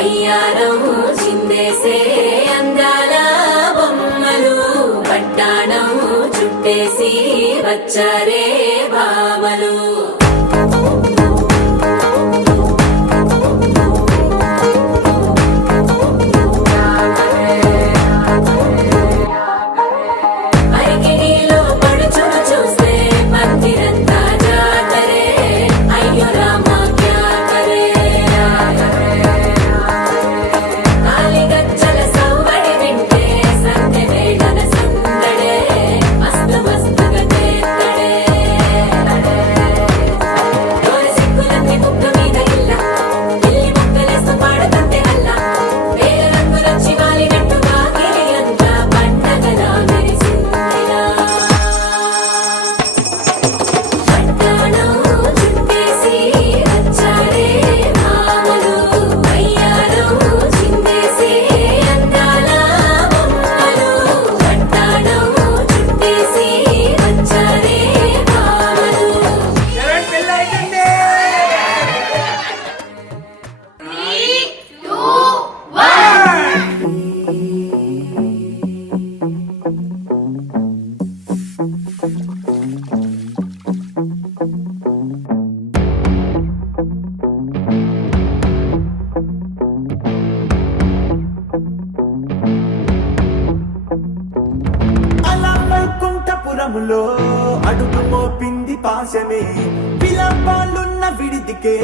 వయ్యారం చిందేసే అందాల బొమ్మలు పట్టాణం చుట్టేసి వచ్చారే భామలు. అడుగు మోపింది పాశమే విలాపాలున్న విడిదికే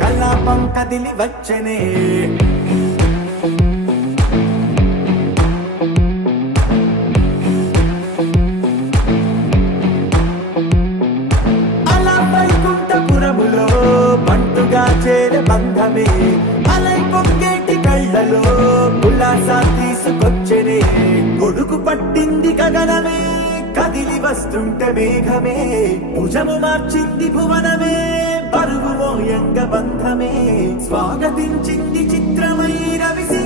కలాపం కదిలి వచ్చనే. అలా వైకుంఠపురములో పంటుగా చేరే బంధమే అలై పొంగేటి కళ్ళలో ఉల్లాసా తీసుకొచ్చనే. గొడుగు పట్టింది గగనమే కదిలి వస్తుంటే మేఘమే భుజము మార్చింది భువనమే బరువు మోయంగ బంధమే స్వాగతించింది చిత్రమై రవిసి